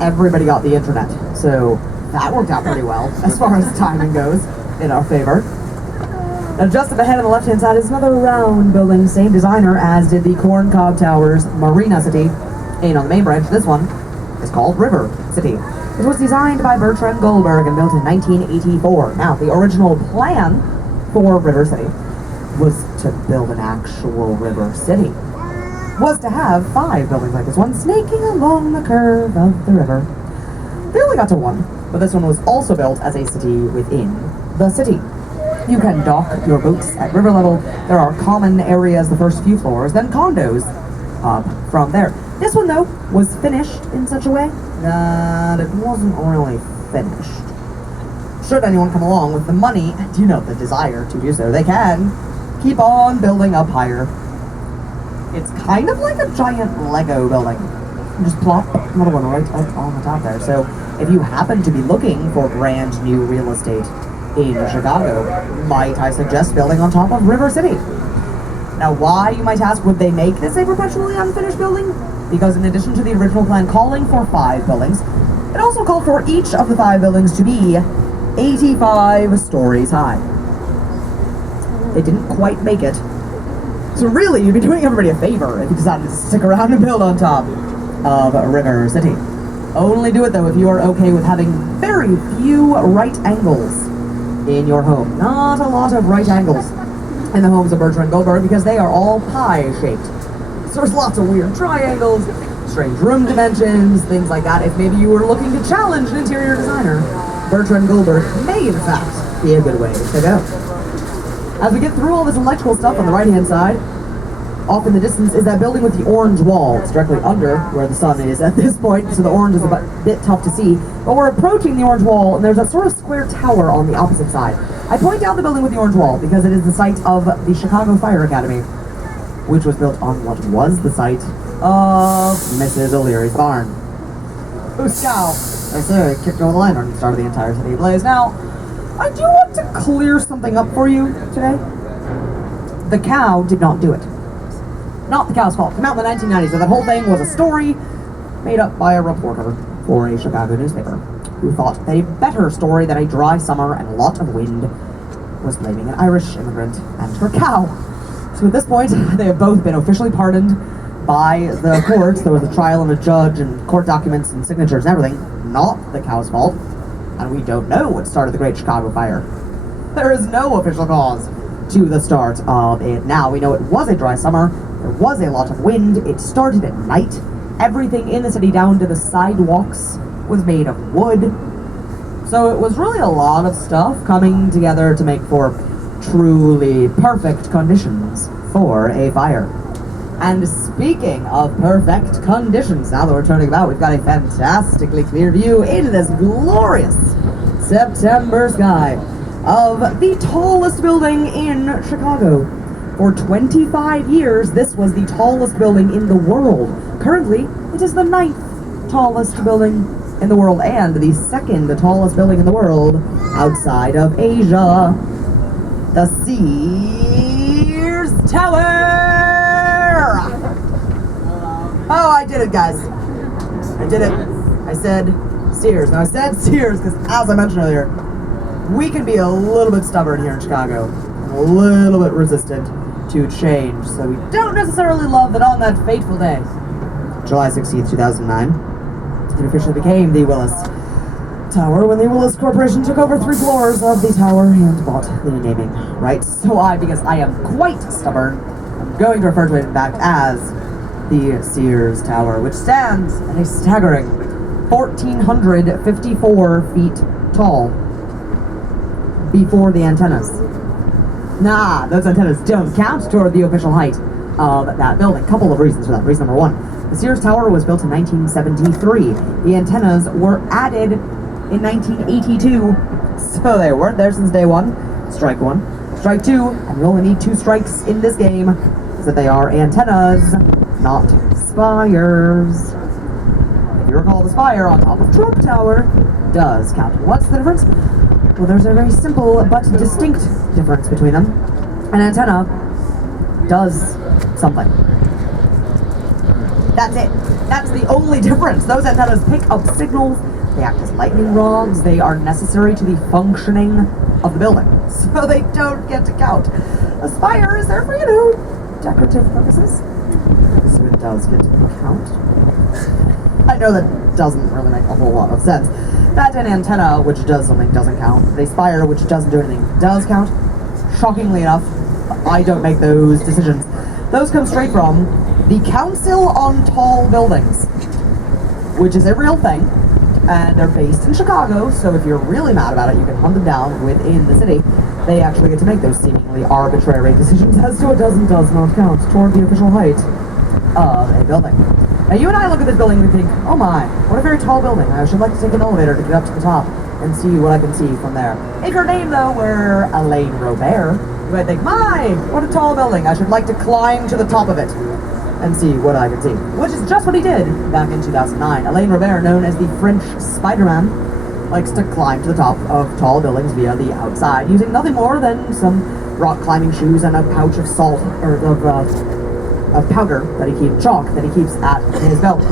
everybody got the internet. So that worked out pretty well as far as timing goes in our favor. Now just ahead on the left-hand side is another round building, same designer as did the Corn Cob Towers Marina City. And on the main branch, this one is called River City. It was designed by Bertrand Goldberg and built in 1984. Now, the original plan for River City was to build an actual river city. Was to have 5 buildings like this one snaking along the curve of the river. They only got to 1, but this one was also built as a city within the city. You can dock your boats at river level. There are common areas the first few floors, then condos up from there. This one, though, was finished in such a way that it wasn't really finished. Should anyone come along with the money and, the desire to do so, they can keep on building up higher. It's kind of like a giant Lego building. You just plop another one right up on the top there. So if you happen to be looking for brand new real estate in Chicago, might I suggest building on top of River City? Now, why, you might ask, would they make this a perpetually unfinished building? Because in addition to the original plan calling for 5 buildings, it also called for each of the 5 buildings to be 85 stories high. They didn't quite make it. So really, you'd be doing everybody a favor if you decided to stick around and build on top of River City. Only do it, though, if you are okay with having very few right angles in your home. Not a lot of right angles in the homes of Bertrand Goldberg, because they are all pie-shaped. So there's lots of weird triangles, strange room dimensions, things like that. If maybe you were looking to challenge an interior designer, Bertrand Goldberg may, in fact, be a good way to go. As we get through all this electrical stuff on the right-hand side, off in the distance is that building with the orange wall. It's directly under where the sun is at this point, so the orange is a bit tough to see. But we're approaching the orange wall, and there's a sort of square tower on the opposite side. I point out the building with the orange wall because it is the site of the Chicago Fire Academy, which was built on what was the site of Mrs. O'Leary's barn. Ooh, scow! I say, kicked over the lantern and started the entire city ablaze. Now, I do want to clear something up for you today. The cow did not do it. Not the cow's fault. It came out in the 1990s, and that whole thing was a story made up by a reporter for a Chicago newspaper who thought that a better story than a dry summer and a lot of wind was blaming an Irish immigrant and her cow. So at this point, they have both been officially pardoned by the courts. There was a trial and a judge and court documents and signatures and everything. Not the cow's fault. And we don't know what started the Great Chicago Fire. There is no official cause to the start of it. Now, we know it was a dry summer. There was a lot of wind. It started at night. Everything in the city down to the sidewalks was made of wood. So it was really a lot of stuff coming together to make for truly perfect conditions for a fire. And speaking of perfect conditions, now that we're turning about, we've got a fantastically clear view into this glorious September sky of the tallest building in Chicago. For 25 years, this was the tallest building in the world. Currently, it is the 9th tallest building in the world and the 2nd tallest building in the world outside of Asia. The Sears Tower! Oh, I did it, guys. I did it. I said Sears. Now, I said Sears because, as I mentioned earlier, we can be a little bit stubborn here in Chicago, a little bit resistant to change, so we don't necessarily love that on that fateful day, July 16th, 2009, it officially became the Willis Tower when the Willis Corporation took over 3 floors of the tower and bought the naming rights. So because I am quite stubborn, I'm going to refer to it in fact as the Sears Tower, which stands at a staggering 1,454 feet tall before the antennas. Nah, those antennas don't count toward the official height of that building. Couple of reasons for that. Reason number 1, the Sears Tower was built in 1973. The antennas were added in 1982, so they weren't there since day 1. Strike 1. Strike 2, and you only need 2 strikes in this game, is that they are antennas, not spires. If you recall, the spire on top of Trump Tower does count. What's the difference? Well, there's a very simple but distinct difference between them. An antenna does something. That's it. That's the only difference. Those antennas pick up signals. They act as lightning rods. They are necessary to the functioning of the building. So they don't get to count. A spire is there for, decorative purposes. So it does get to count. I know that doesn't really make a whole lot of sense. That an antenna, which does something, doesn't count. A spire, which doesn't do anything, does count. Shockingly enough, I don't make those decisions. Those come straight from the Council on Tall Buildings, which is a real thing, and they're based in Chicago, so if you're really mad about it, you can hunt them down within the city. They actually get to make those seemingly arbitrary decisions as to what does and does not count toward the official height of a building. Now, you and I look at this building and we think, oh my, what a very tall building. I should like to take an elevator to get up to the top and see what I can see from there. If your name, though, were Elaine Robert, you might think, my, what a tall building. I should like to climb to the top of it and see what I can see. Which is just what he did back in 2009. Elaine Robert, known as the French Spider-Man, likes to climb to the top of tall buildings via the outside, using nothing more than some rock climbing shoes and a pouch of salt, or of powder that he keeps, chalk that he keeps at his belt.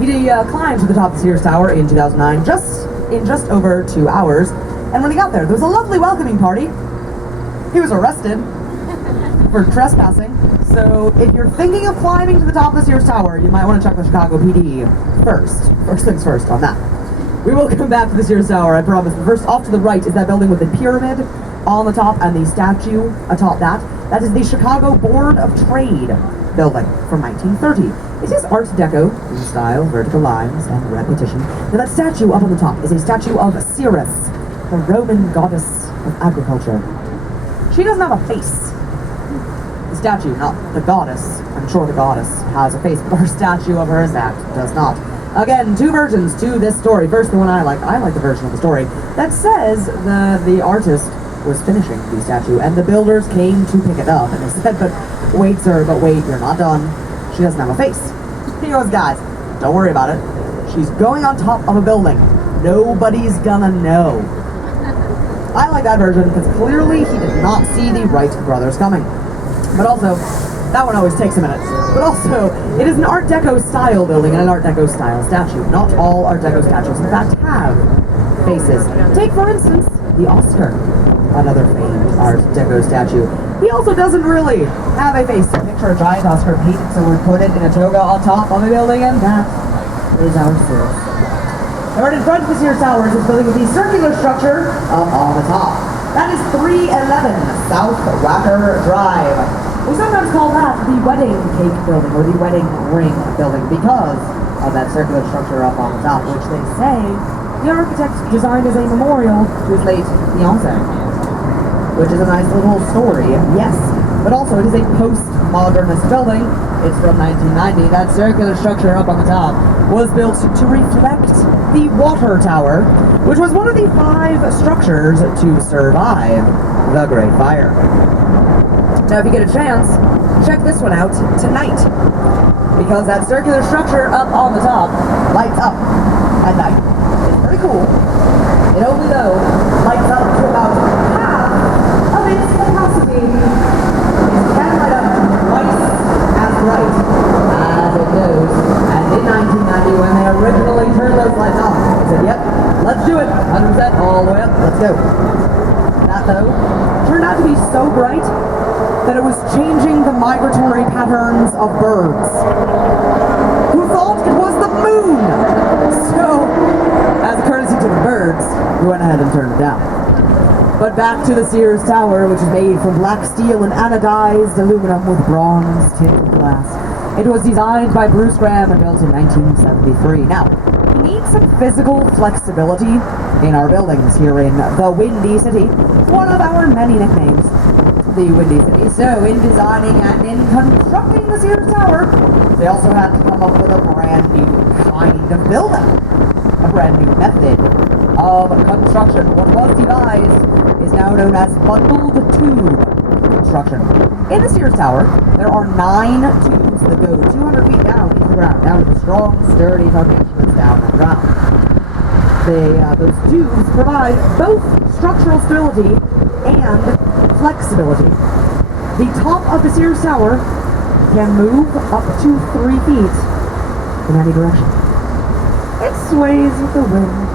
He climbed to the top of the Sears Tower in 2009, in just over 2 hours, and when he got there was a lovely welcoming party. He was arrested for trespassing, so if you're thinking of climbing to the top of the Sears Tower, you might want to check the Chicago PD first. First things first on that. We will come back to the Sears Tower, I promise. But first, off to the right is that building with the pyramid on the top and the statue atop that. That is the Chicago Board of Trade building from 1930. It is Art Deco in style, vertical lines, and repetition. Now that statue up on the top is a statue of Ceres, the Roman goddess of agriculture. She doesn't have a face. The statue, not the goddess. I'm sure the goddess has a face, but her statue of her that does not. Again, two versions to this story. First, the one I like the version of the story that says the artist was finishing the statue, and the builders came to pick it up, and they said, but wait, sir, but wait, you're not done. She doesn't have a face. He goes, guys, don't worry about it. She's going on top of a building. Nobody's gonna know. I like that version, because clearly he did not see the Wright brothers coming. But also, that one always takes a minute. But also, it is an Art Deco style building and an Art Deco style statue. Not all Art Deco statues, in fact, have faces. Take, for instance, the Oscar, another famed Art Deco statue. He also doesn't really have a face. Picture a giant Oscar Pete, so we put it in a toga on top of a building, and that is our Sears. And right in front of the Sears Tower is this building with the circular structure up on the top. That is 311 South Wacker Drive. We sometimes call that the wedding cake building, or the wedding ring building, because of that circular structure up on the top, which they say the architect designed as a memorial to his late fiancé. Which is a nice little story, yes. But also, it is a post-modernist building. It's from 1990. That circular structure up on the top was built to reflect the water tower, which was one of the 5 structures to survive the Great Fire. Now, if you get a chance, check this one out tonight, because that circular structure up on the top lights up at night. It's pretty cool. It only, though, lights up to about half of its capacity. It can light up twice as bright as it goes. And in 1990, when they originally turned those lights on, they said, yep, let's do it, 100% all the way up, let's go. That, though, turned out to be so bright that it was changing the migratory patterns of birds, who thought it was the moon. So, as a courtesy to the birds, we went ahead and turned it down. But back to the Sears Tower, which is made from black steel and anodized aluminum with bronze tinted glass. It was designed by Bruce Graham and built in 1973. Now, we need some physical flexibility in our buildings here in the Windy City, one of our many nicknames, the Windy City. So, in designing and in constructing the Sears Tower, they also had to come up with a brand new kind of building, a brand new method of construction. What was devised is now known as bundled tube construction. In the Sears Tower, there are 9 tubes that go 200 feet down into the ground, down to the strong, sturdy foundation that's down on the ground. Those tubes provide both structural stability and flexibility. The top of the Sears Tower can move up to 3 feet in any direction. It sways with the wind.